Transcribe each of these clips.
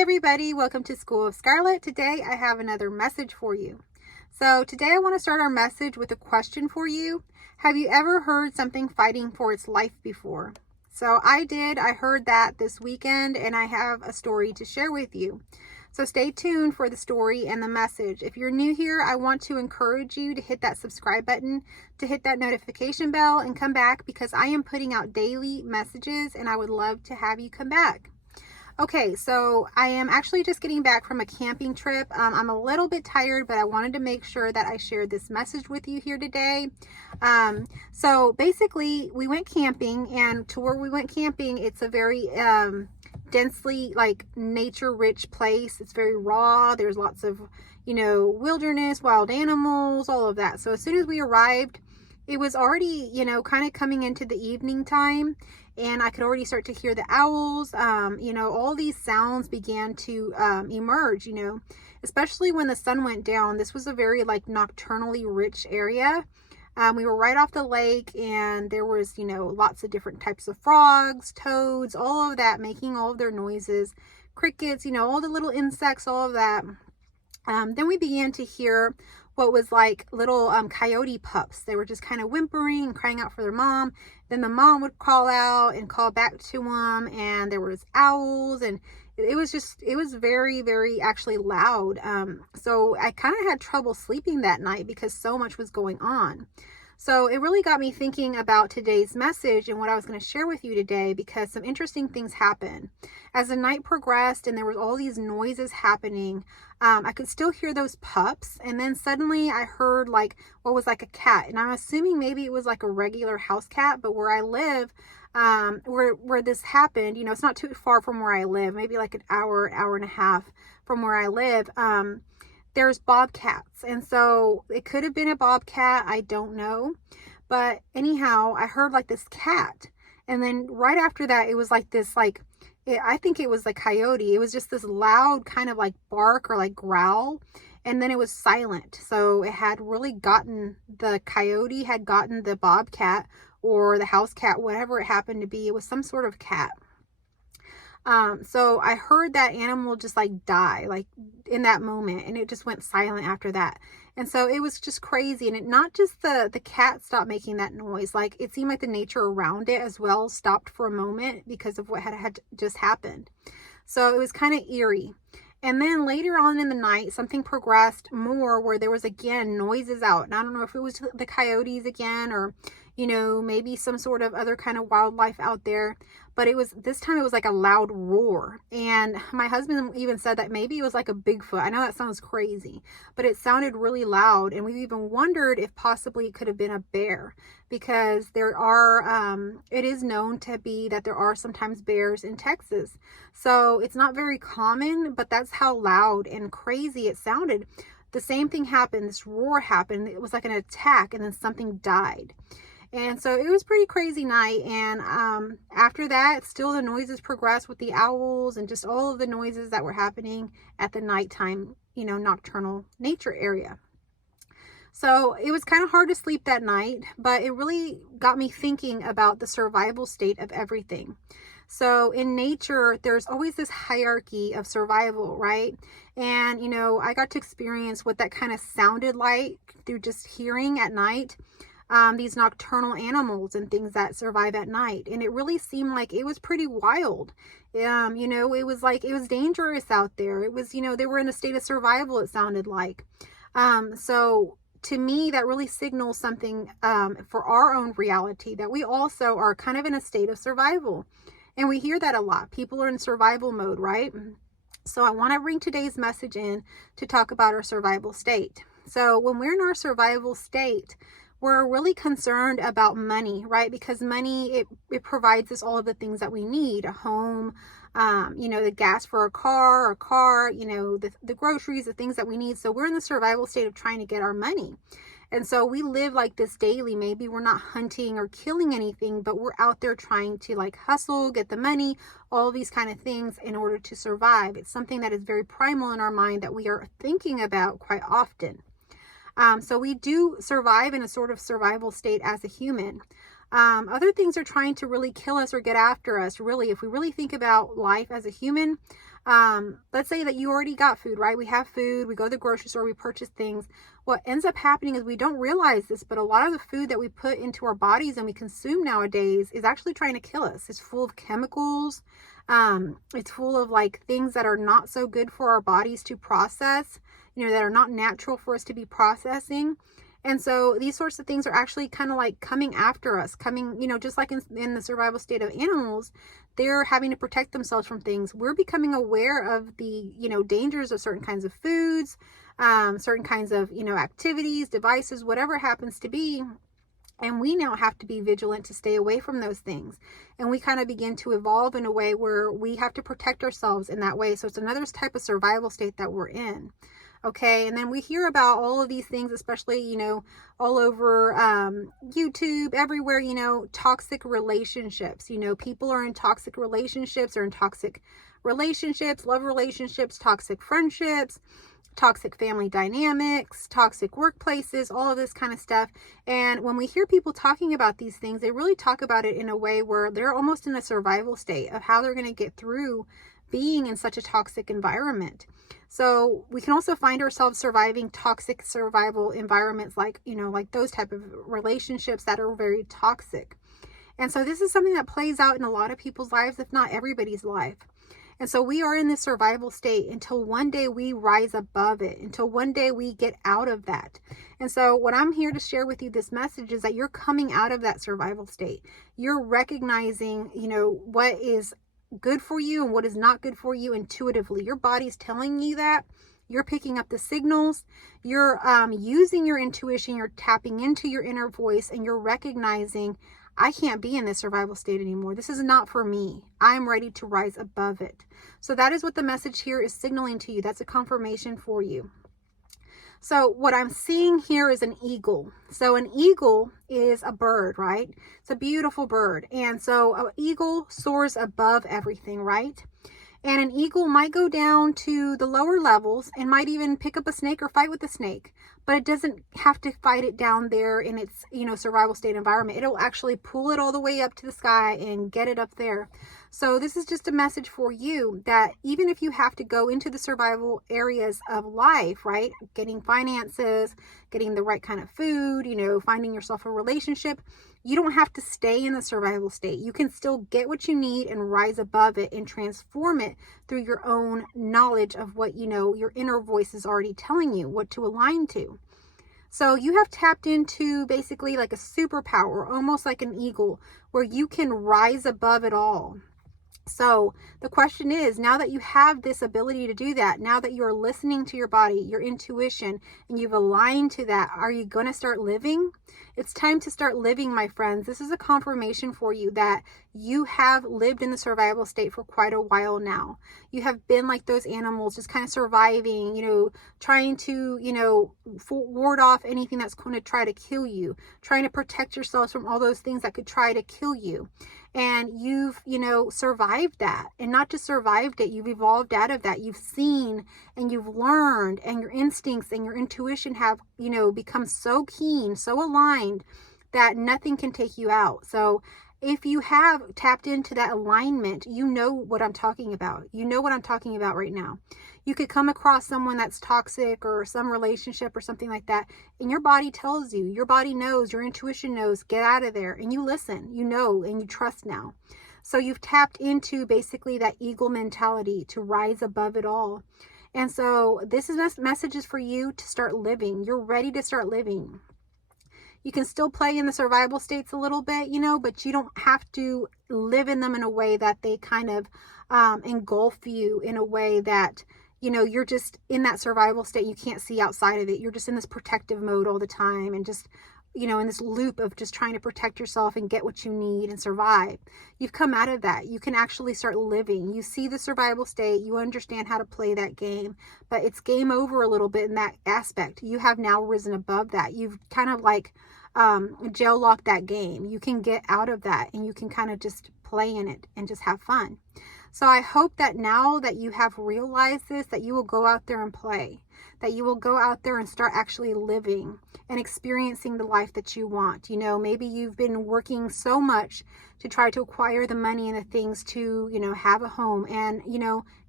everybody, welcome to School of Scarlet. Today I have another message for you. So today I want to start our message with a question for you. Have you ever heard something fighting for its life before? So I did. I heard that this weekend and I have a story to share with you. So stay tuned for the story and the message. If you're new here, I want to encourage you to hit that subscribe button, to hit that notification bell and come back because I am putting out daily messages and I would love to have you come back. Okay, so I am actually just getting back from a camping trip. I'm a little bit tired, but I wanted to make sure that I shared this message with you here today. So basically, we went camping, and to where we went camping, it's a very densely nature-rich place. It's very raw. There's lots of, wilderness, wild animals, all of that. So as soon as we arrived, it was already, kind of coming into the evening time. And I could already start to hear the owls. All these sounds began to emerge, especially when the sun went down. This was a very nocturnally rich area. We were right off the lake and there was, lots of different types of frogs, toads, all of that making all of their noises, crickets, all the little insects, all of that. Then we began to hear what was like little coyote pups. They were just kind of whimpering and crying out for their mom. Then the mom would call out and call back to them, and there was owls, and it was very, very actually loud. So I kind of had trouble sleeping that night because so much was going on. So it really got me thinking about today's message and what I was going to share with you today, because some interesting things happened. As the night progressed and there was all these noises happening, I could still hear those pups. And then suddenly I heard what was like a cat. And I'm assuming maybe it was like a regular house cat, but where I live, where this happened, it's not too far from where I live, maybe like an hour and a half from where I live. There's bobcats, and so it could have been a bobcat, I don't know, but anyhow I heard this cat, and then right after that it was I think it was a coyote. It was just this loud kind of bark or growl, and then it was silent. So it had really gotten, the coyote had gotten the bobcat or the house cat, whatever it happened to be. It was some sort of cat. So I heard that animal just die in that moment, and it just went silent after that. And so it was just crazy. And it not just the cat stopped making that noise, it seemed like the nature around it as well stopped for a moment because of what had just happened. So it was kind of eerie. And then later on in the night, something progressed more where there was again noises out. And I don't know if it was the coyotes again, or maybe some sort of other kind of wildlife out there, but this time it was like a loud roar. And my husband even said that maybe it was like a Bigfoot. I know that sounds crazy, but it sounded really loud. And we even wondered if possibly it could have been a bear, because there are, it is known to be that there are sometimes bears in Texas. So it's not very common, but that's how loud and crazy it sounded. The same thing happened. This roar happened. It was like an attack, and then something died. And so it was a pretty crazy night. And after that, still the noises progressed with the owls and just all of the noises that were happening at the nighttime, nocturnal nature area. So it was kind of hard to sleep that night, but it really got me thinking about the survival state of everything. So in nature, there's always this hierarchy of survival, right? And, I got to experience what that kind of sounded like through just hearing at night. These nocturnal animals and things that survive at night. And it really seemed like it was pretty wild. It was dangerous out there. It was, they were in a state of survival, it sounded like. So to me, that really signals something for our own reality, that we also are kind of in a state of survival. And we hear that a lot. People are in survival mode, right? So I want to bring today's message in to talk about our survival state. So when we're in our survival state, we're really concerned about money, right? Because money, it provides us all of the things that we need: a home, the gas for a car, the groceries, the things that we need. So we're in the survival state of trying to get our money. And so we live like this daily. Maybe we're not hunting or killing anything, but we're out there trying to hustle, get the money, all these kind of things in order to survive. It's something that is very primal in our mind that we are thinking about quite often. So we do survive in a sort of survival state as a human. Other things are trying to really kill us or get after us. Really, if we really think about life as a human, Let's say that you already got food, right? We have food, we go to the grocery store, we purchase things. What ends up happening is we don't realize this, but a lot of the food that we put into our bodies and we consume nowadays is actually trying to kill us. It's full of chemicals. It's full of like things that are not so good for our bodies to process, that are not natural for us to be processing. And so these sorts of things are actually kind of like coming after us, just like in the survival state of animals, they're having to protect themselves from things. We're becoming aware of the, dangers of certain kinds of foods, certain kinds of, activities, devices, whatever it happens to be. And we now have to be vigilant to stay away from those things. And we kind of begin to evolve in a way where we have to protect ourselves in that way. So it's another type of survival state that we're in. Okay, and then we hear about all of these things, especially, all over YouTube, everywhere, toxic relationships. People are in toxic relationships or in toxic relationships, love relationships, toxic friendships, toxic family dynamics, toxic workplaces, all of this kind of stuff. And when we hear people talking about these things, they really talk about it in a way where they're almost in a survival state of how they're going to get through being in such a toxic environment. So we can also find ourselves surviving toxic survival environments like those type of relationships that are very toxic. And so this is something that plays out in a lot of people's lives, if not everybody's life. And so we are in this survival state until one day we rise above it, until one day we get out of that. And so what I'm here to share with you this message is that you're coming out of that survival state. You're recognizing, what is good for you and what is not good for you intuitively. Your body's telling you that. You're picking up the signals. You're using your intuition. You're tapping into your inner voice and you're recognizing, I can't be in this survival state anymore. This is not for me. I'm ready to rise above it. So that is what the message here is signaling to you. That's a confirmation for you. So what I'm seeing here is an eagle. So an eagle is a bird, right? It's a beautiful bird. And so an eagle soars above everything, right? And an eagle might go down to the lower levels and might even pick up a snake or fight with a snake, but it doesn't have to fight it down there in its, survival state environment. It'll actually pull it all the way up to the sky and get it up there. So this is just a message for you that even if you have to go into the survival areas of life, right? Getting finances, getting the right kind of food, finding yourself a relationship, you don't have to stay in the survival state. You can still get what you need and rise above it and transform it through your own knowledge of what, your inner voice is already telling you what to align to. So you have tapped into basically like a superpower, almost like an eagle, where you can rise above it all. So the question is, now that you have this ability to do that, now that you're listening to your body, your intuition, and you've aligned to that, are you going to start living? It's time to start living, my friends. This is a confirmation for you that you have lived in the survival state for quite a while now. You have been like those animals, just kind of surviving, trying to, ward off anything that's going to try to kill you, trying to protect yourselves from all those things that could try to kill you. And you've, survived that, and not just survived it, you've evolved out of that. You've seen and you've learned, and your instincts and your intuition have, become so keen, so aligned that nothing can take you out. So if you have tapped into that alignment, you know what I'm talking about. You know what I'm talking about right now. You could come across someone that's toxic or some relationship or something like that, and your body tells you, your body knows, your intuition knows, get out of there. And you listen, and you trust now. So you've tapped into basically that eagle mentality to rise above it all. And so this is messages for you to start living. You're ready to start living. You can still play in the survival states a little bit, but you don't have to live in them in a way that they kind of engulf you in a way that, you're just in that survival state. You can't see outside of it. You're just in this protective mode all the time and just, in this loop of just trying to protect yourself and get what you need and survive. You've come out of that. You can actually start living. You see the survival state. You understand how to play that game, but it's game over a little bit in that aspect. You have now risen above that. You've kind of like jail locked that game. You can get out of that and you can kind of just play in it and just have fun. So I hope that now that you have realized this, that you will go out there and play, that you will go out there and start actually living and experiencing the life that you want. You know, maybe you've been working so much to try to acquire the money and the things to, have a home. And,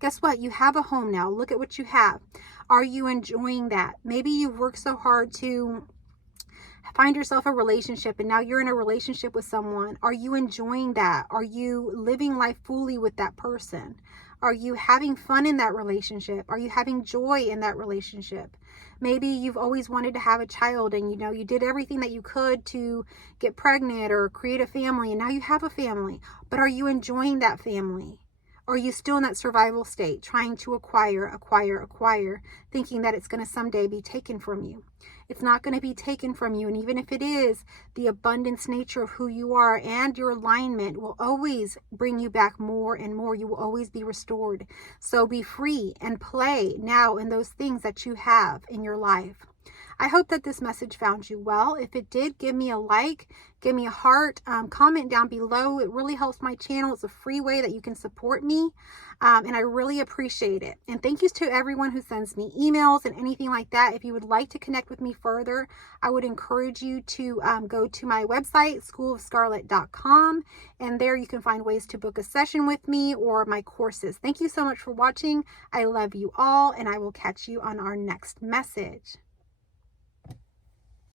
guess what? You have a home now. Look at what you have. Are you enjoying that? Maybe you've worked so hard to find yourself a relationship and now you're in a relationship with someone. Are you enjoying that? Are you living life fully with that person? Are you having fun in that relationship? Are you having joy in that relationship? Maybe you've always wanted to have a child and you did everything that you could to get pregnant or create a family, and now you have a family. But are you enjoying that family? Or are you still in that survival state, trying to acquire, thinking that it's going to someday be taken from you? It's not going to be taken from you. And even if it is, the abundance nature of who you are and your alignment will always bring you back more and more. You will always be restored. So be free and play now in those things that you have in your life. I hope that this message found you well. If it did, give me a like, give me a heart, comment down below. It really helps my channel. It's a free way that you can support me, and I really appreciate it. And thank you to everyone who sends me emails and anything like that. If you would like to connect with me further, I would encourage you to go to my website, schoolofscarlet.com, and there you can find ways to book a session with me or my courses. Thank you so much for watching. I love you all, and I will catch you on our next message.